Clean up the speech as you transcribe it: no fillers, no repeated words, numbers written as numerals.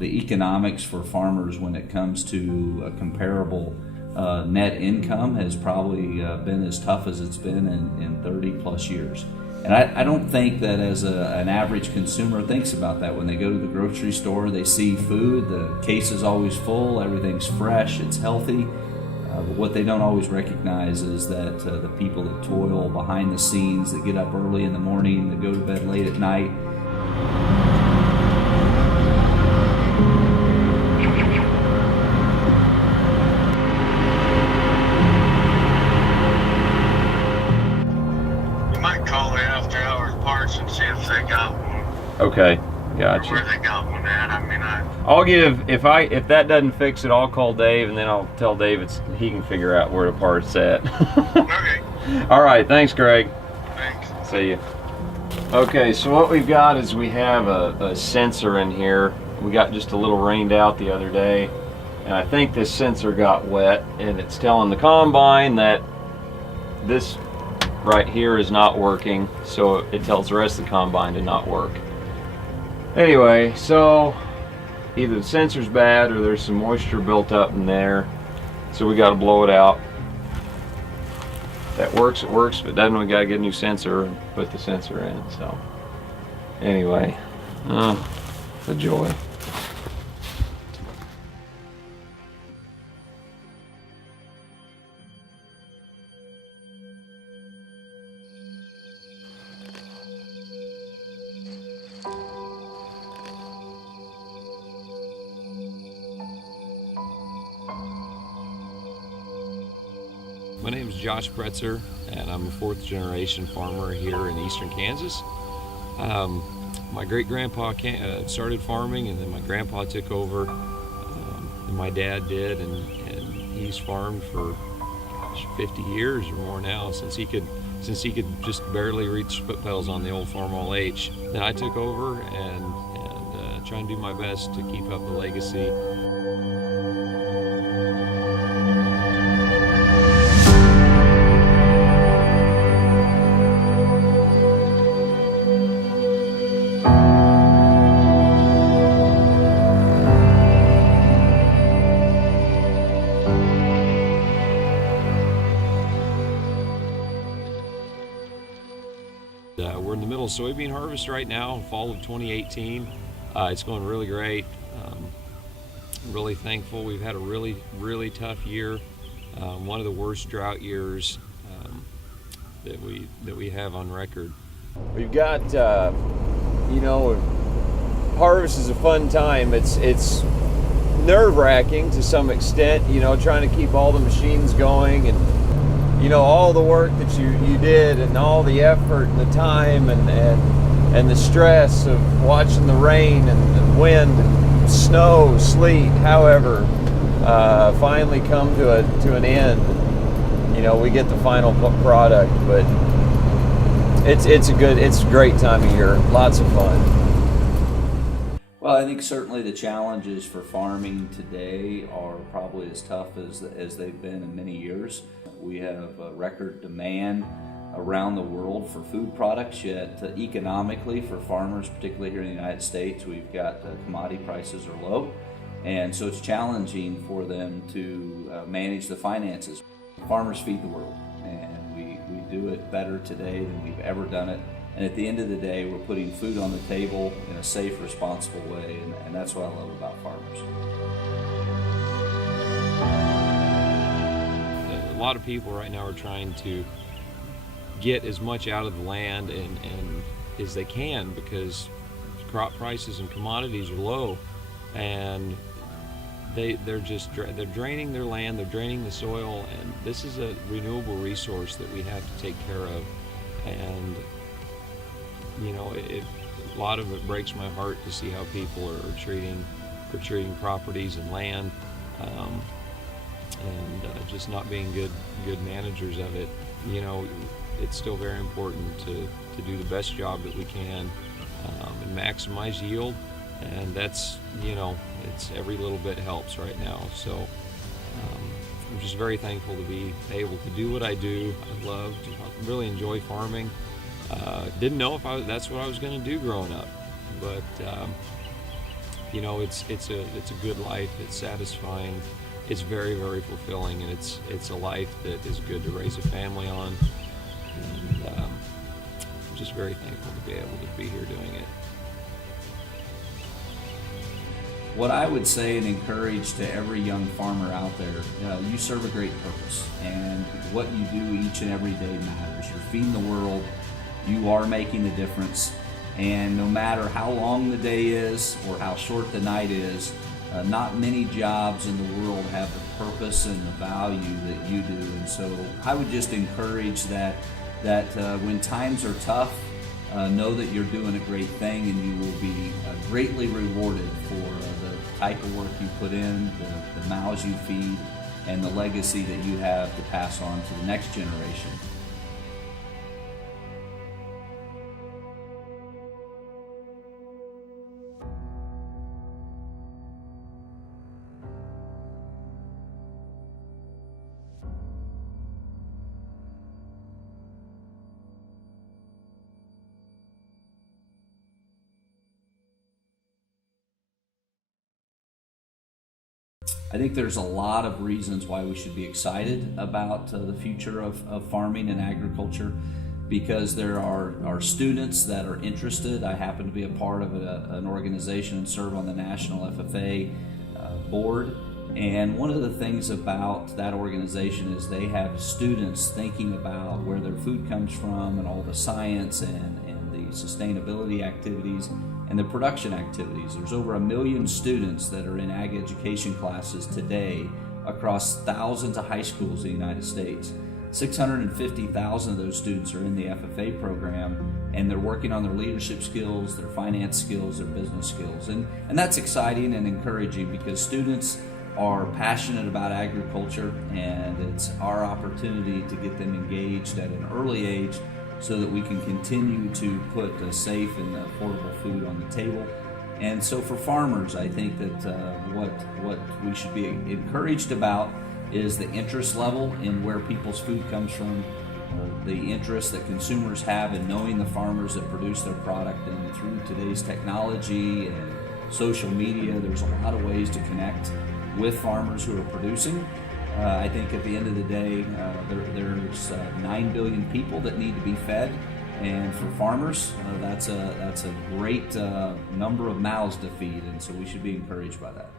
The economics for farmers when it comes to a comparable net income has probably been as tough as it's been in 30 plus years. And I don't think that as an average consumer thinks about that. When they go to the grocery store, they see food, the case is always full, everything's fresh, it's healthy. But what they don't always recognize is that the people that toil behind the scenes, that get up early in the morning, that go to bed late at night, and see if they got one. Okay, gotcha. Where they got one at. I mean, I'll give, if that doesn't fix it, I'll call Dave, and then I'll tell Dave he can figure out where the part's at. Okay. All right, thanks, Greg. Thanks. See you. Okay, so what we've got is we have a sensor in here. We got just a little rained out the other day, and I think this sensor got wet, and it's telling the combine that this right here is not working, so it tells the rest of the combine to not work. Anyway, so either the sensor's bad or there's some moisture built up in there, so we got to blow it out. If that works, it works. If it doesn't, we got to get a new sensor and put the sensor in. So anyway, the joy. My name is Josh Pretzer, and I'm a fourth generation farmer here in eastern Kansas. My great-grandpa started farming, and then my grandpa took over, and my dad did, and he's farmed for 50 years or more now, since he could just barely reach foot pedals on the old Farmall H. Then I took over and trying to do my best to keep up the legacy. We're in the middle of soybean harvest right now, fall of 2018. It's going really great. Really thankful. We've had a really tough year. One of the worst drought years that we have on record. We've got, harvest is a fun time. It's nerve-wracking to some extent, trying to keep all the machines going, and all the work that you did, and all the effort and the time and the stress of watching the rain and wind and snow, sleet, however, finally come to an end. We get the final product, but it's a great time of year. Lots of fun. Well, I think certainly the challenges for farming today are probably as tough as they've been in many years. We have a record demand around the world for food products, yet economically for farmers, particularly here in the United States, we've got commodity prices are low, and so it's challenging for them to manage the finances. Farmers feed the world, and we do it better today than we've ever done it. And at the end of the day, we're putting food on the table in a safe, responsible way, and that's what I love about farmers. A lot of people right now are trying to get as much out of the land and as they can, because crop prices and commodities are low, and they're draining their land, they're draining the soil, and this is a renewable resource that we have to take care of. And a lot of it breaks my heart to see how people are treating properties and land, and just not being good managers of it. It's still very important to do the best job that we can and maximize yield, and that's it's every little bit helps right now. So I'm just very thankful to be able to do what I do. I really enjoy farming. Didn't know if that's what I was going to do growing up, but you know, it's a good life. It's satisfying. It's very, very fulfilling, and it's a life that is good to raise a family on. And I'm just very thankful to be able to be here doing it. What I would say and encourage to every young farmer out there, you serve a great purpose, and what you do each and every day matters. You're feeding the world, you are making a difference, and no matter how long the day is or how short the night is, not many jobs in the world have the purpose and the value that you do. And so I would just encourage that when times are tough, know that you're doing a great thing, and you will be greatly rewarded for the type of work you put in, the mouths you feed, and the legacy that you have to pass on to the next generation. I think there's a lot of reasons why we should be excited about the future of farming and agriculture, because there are students that are interested. I happen to be a part of an organization and serve on the National FFA board. And one of the things about that organization is they have students thinking about where their food comes from and all the science and the sustainability activities and the production activities. There's over 1 million students that are in ag education classes today across thousands of high schools in the United States. 650,000 of those students are in the FFA program, and they're working on their leadership skills, their finance skills, their business skills. And that's exciting and encouraging, because students are passionate about agriculture, and it's our opportunity to get them engaged at an early age so that we can continue to put safe and affordable food on the table. And so for farmers, I think that what we should be encouraged about is the interest level in where people's food comes from, the interest that consumers have in knowing the farmers that produce their product. And through today's technology and social media, there's a lot of ways to connect with farmers who are producing. I think at the end of the day, there's 9 billion people that need to be fed, and for farmers, that's a great number of mouths to feed, and so we should be encouraged by that.